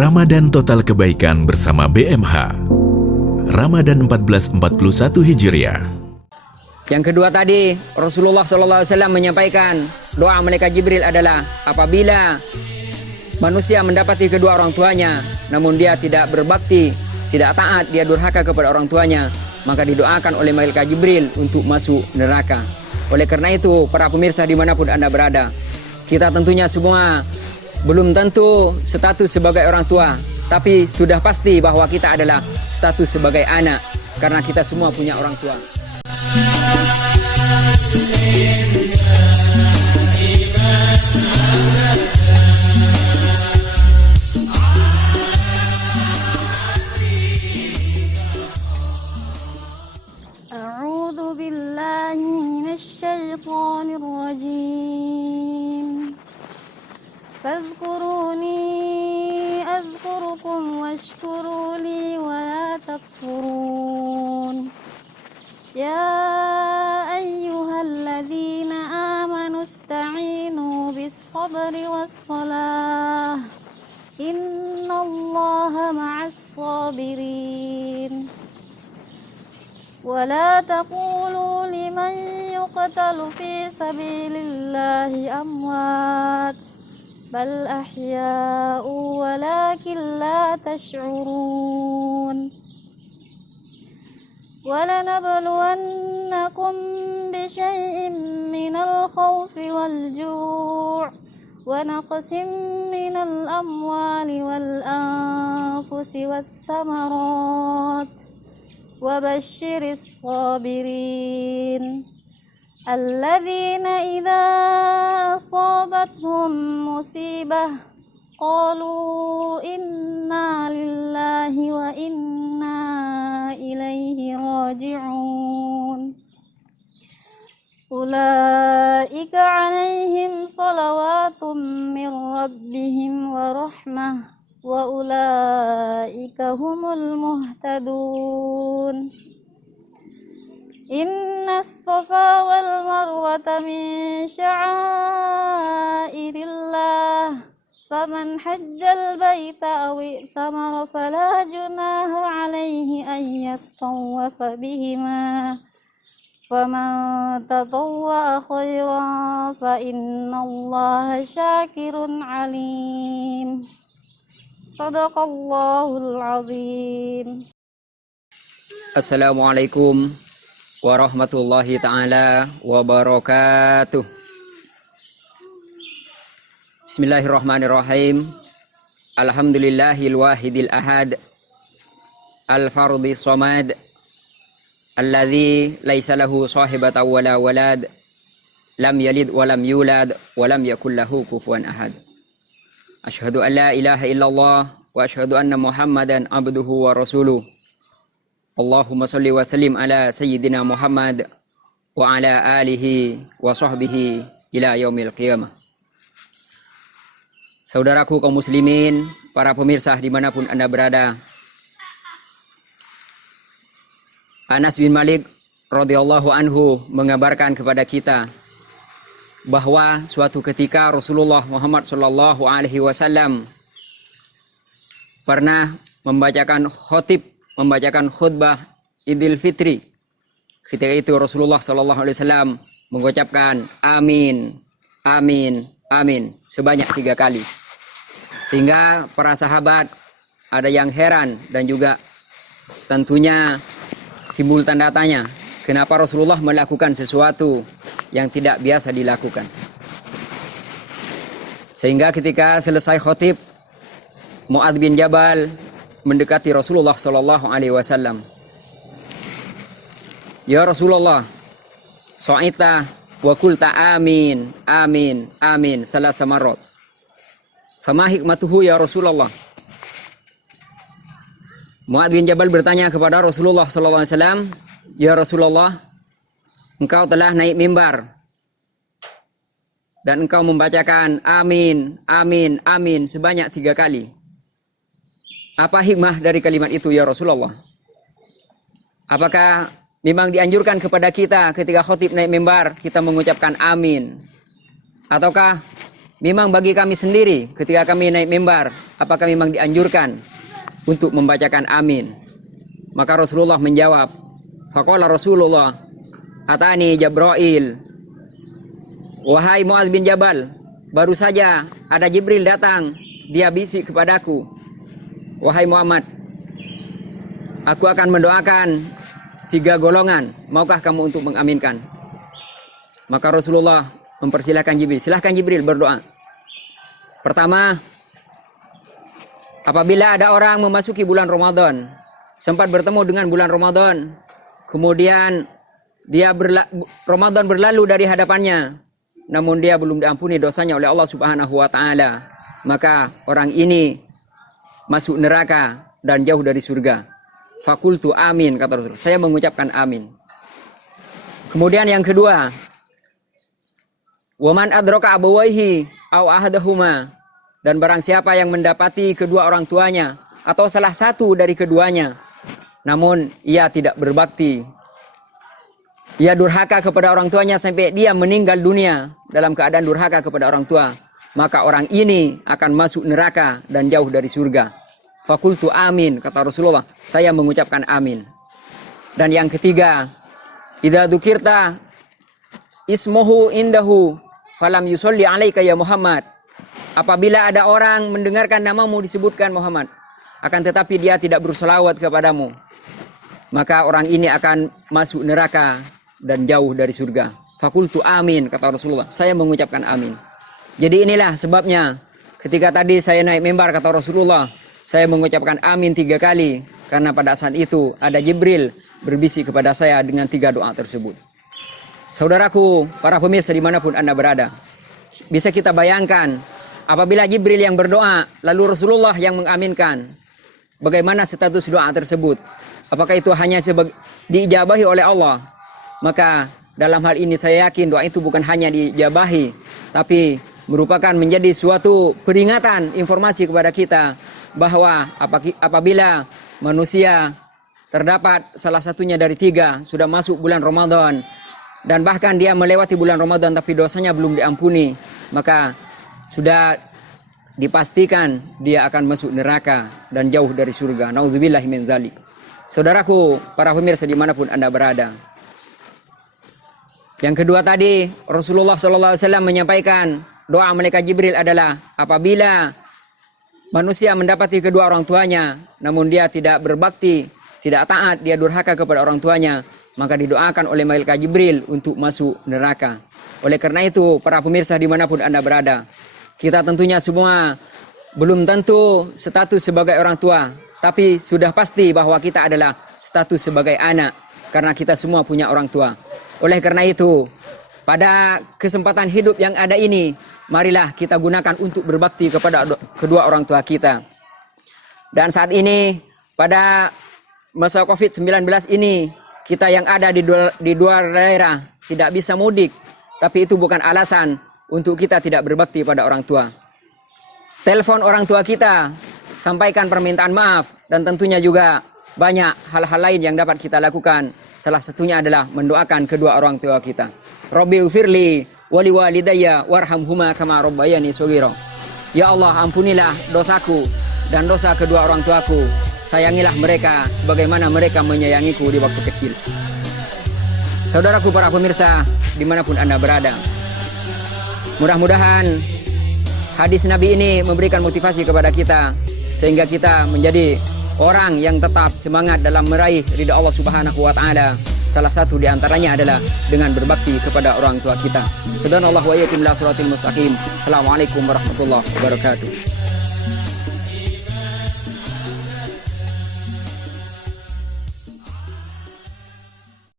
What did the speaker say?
Ramadan Total Kebaikan bersama BMH. Ramadan 1441 Hijriah. Yang kedua tadi, Rasulullah SAW menyampaikan doa malaikat Jibril adalah apabila manusia mendapati kedua orang tuanya, namun dia tidak berbakti, tidak taat, dia durhaka kepada orang tuanya, maka didoakan oleh malaikat Jibril untuk masuk neraka. Oleh karena itu, para pemirsa dimanapun Anda berada, kita tentunya semua belum tentu status sebagai orang tua, tapi sudah pasti bahwa kita adalah status sebagai anak, karena kita semua punya orang tua. A'udzu billahi minasy syaithanir rajim. Fadhkuruni azkurukum washkuru li wa la takfurun. Ya ayyuhalladzina amanu ista'inu bis-sabri was-salah. Innallaha ma'as-sabirin. ولا تقولوا لمن يقتل في سبيل الله أموات بل أحياء ولكن لا تشعرون ولنبلونكم بشيء من الخوف والجوع ونقص من الأموال والأنفس والثمرات وبشر الصابرين الذين إذا أصابتهم مصيبة قالوا إنا لله وإنا إليه راجعون أولئك عليهم صلوات من ربهم ورحمة وأولئك هم المهتدون إن الصفا والمروة من شعائر الله فمن حج البيت أو ائتمر فلا جناح عليه أن يطوف بهما فمن تطوع خيرا فإن الله شاكر عليم. Sadaqallahul azim. Assalamualaikum warahmatullahi ta'ala wabarakatuh. Bismillahirrahmanirrahim. Alhamdulillahil wahidil ahad, al-fardhi samad, alladzi laisa lahu sahibatan wala walad, lam yalid walam yulad walam yakul lahu kufuwan ahad. Asyhadu an la ilaha illallah wa asyhadu anna Muhammadan abduhu wa rasuluh. Allahumma salli wa sallim ala sayyidina Muhammad wa ala alihi wa sahbihi ila yaumil qiyamah. Saudaraku kaum muslimin, para pemirsa dimanapun Anda berada, Anas bin Malik radhiyallahu anhu mengabarkan kepada kita bahwa suatu ketika Rasulullah Muhammad sallallahu alaihi wasallam pernah membacakan khutbah Idul Fitri. Ketika itu Rasulullah sallallahu alaihi wasallam mengucapkan amin, amin, amin sebanyak 3 kali. Sehingga para sahabat ada yang heran dan juga tentunya timbul tanda tanya, kenapa Rasulullah melakukan sesuatu yang tidak biasa dilakukan. Sehingga ketika selesai khutib, Mu'adz bin Jabal mendekati Rasulullah sallallahu alaihi wasallam. Ya Rasulullah, sa'ita wa qulta amin, amin, amin salasa marrat. Fama hikmatuhu ya Rasulullah? Mu'adz bin Jabal bertanya kepada Rasulullah sallallahu alaihi wasallam, ya Rasulullah, engkau telah naik mimbar dan engkau membacakan amin, amin, amin sebanyak 3 kali. Apa hikmah dari kalimat itu ya Rasulullah? Apakah memang dianjurkan kepada kita ketika khotib naik mimbar kita mengucapkan amin? Ataukah memang bagi kami sendiri ketika kami naik mimbar, apakah memang dianjurkan untuk membacakan amin? Maka Rasulullah menjawab, faqala Rasulullah, atani Jibril, wahai Muaz bin Jabal, baru saja ada Jibril datang, dia bisik kepadaku, wahai Muhammad, aku akan mendoakan 3 golongan, maukah kamu untuk mengaminkan? Maka Rasulullah mempersilahkan Jibril, silahkan Jibril berdoa. Pertama, apabila ada orang memasuki bulan Ramadan, sempat bertemu dengan bulan Ramadan, kemudian Ramadan berlalu dari hadapannya, namun dia belum diampuni dosanya oleh Allah Subhanahu wa taala, maka orang ini masuk neraka dan jauh dari surga. Fakultu amin, kata Rasul. Saya mengucapkan amin. Kemudian yang kedua, waman adraka abawaihi aw ahadahuma, dan barang siapa yang mendapati kedua orang tuanya atau salah satu dari keduanya, namun ia tidak berbakti, ia durhaka kepada orang tuanya sampai dia meninggal dunia dalam keadaan durhaka kepada orang tua, maka orang ini akan masuk neraka dan jauh dari surga. Fakultu amin, kata Rasulullah, saya mengucapkan amin. Dan yang ketiga, idza dzukirta ismuhu indahu falam yusolli alaika ya Muhammad, apabila ada orang mendengarkan namamu disebutkan Muhammad, akan tetapi dia tidak berselawat kepadamu, maka orang ini akan masuk neraka dan jauh dari surga. Fakultu amin, kata Rasulullah, saya mengucapkan amin. Jadi inilah sebabnya ketika tadi saya naik mimbar, kata Rasulullah, saya mengucapkan amin 3 kali, karena pada saat itu ada Jibril berbisik kepada saya dengan 3 doa tersebut. Saudaraku, para pemirsa dimanapun Anda berada, bisa kita bayangkan apabila Jibril yang berdoa lalu Rasulullah yang mengaminkan, bagaimana status doa tersebut? Apakah itu hanya diijabahi oleh Allah? Maka dalam hal ini saya yakin doa itu bukan hanya diijabahi, tapi merupakan menjadi suatu peringatan, informasi kepada kita bahwa apabila manusia terdapat salah satunya dari 3 sudah masuk bulan Ramadan, dan bahkan dia melewati bulan Ramadan tapi dosanya belum diampuni, maka sudah dipastikan dia akan masuk neraka dan jauh dari surga. Nauzubillahi min dzalik. Saudaraku, para pemirsa dimanapun Anda berada, yang kedua tadi Rasulullah SAW menyampaikan doa malaikat Jibril adalah apabila manusia mendapati kedua orang tuanya, namun dia tidak berbakti, tidak taat, dia durhaka kepada orang tuanya, maka didoakan oleh malaikat Jibril untuk masuk neraka. Oleh karena itu, para pemirsa dimanapun Anda berada, kita tentunya semua belum tentu status sebagai orang tua, tapi sudah pasti bahwa kita adalah status sebagai anak, karena kita semua punya orang tua. Oleh karena itu, pada kesempatan hidup yang ada ini, marilah kita gunakan untuk berbakti kepada kedua orang tua kita. Dan saat ini, pada masa COVID-19 ini, kita yang ada di luar daerah tidak bisa mudik, tapi itu bukan alasan untuk kita tidak berbakti pada orang tua. Telepon orang tua kita, sampaikan permintaan maaf, dan tentunya juga banyak hal-hal lain yang dapat kita lakukan. Salah satunya adalah mendoakan kedua orang tua kita. Rabbi ufirli wali walidayya warhamhuma kama rabbayani shaghira. Ya Allah, ampunilah dosaku dan dosa kedua orang tuaku. Sayangilah mereka sebagaimana mereka menyayangiku di waktu kecil. Saudaraku para pemirsa dimanapun Anda berada, mudah-mudahan hadis Nabi ini memberikan motivasi kepada kita sehingga kita menjadi orang yang tetap semangat dalam meraih ridha Allah Subhanahu wa taala. Salah satu di antaranya adalah dengan berbakti kepada orang tua kita. Assalamualaikum warahmatullahi wabarakatuh.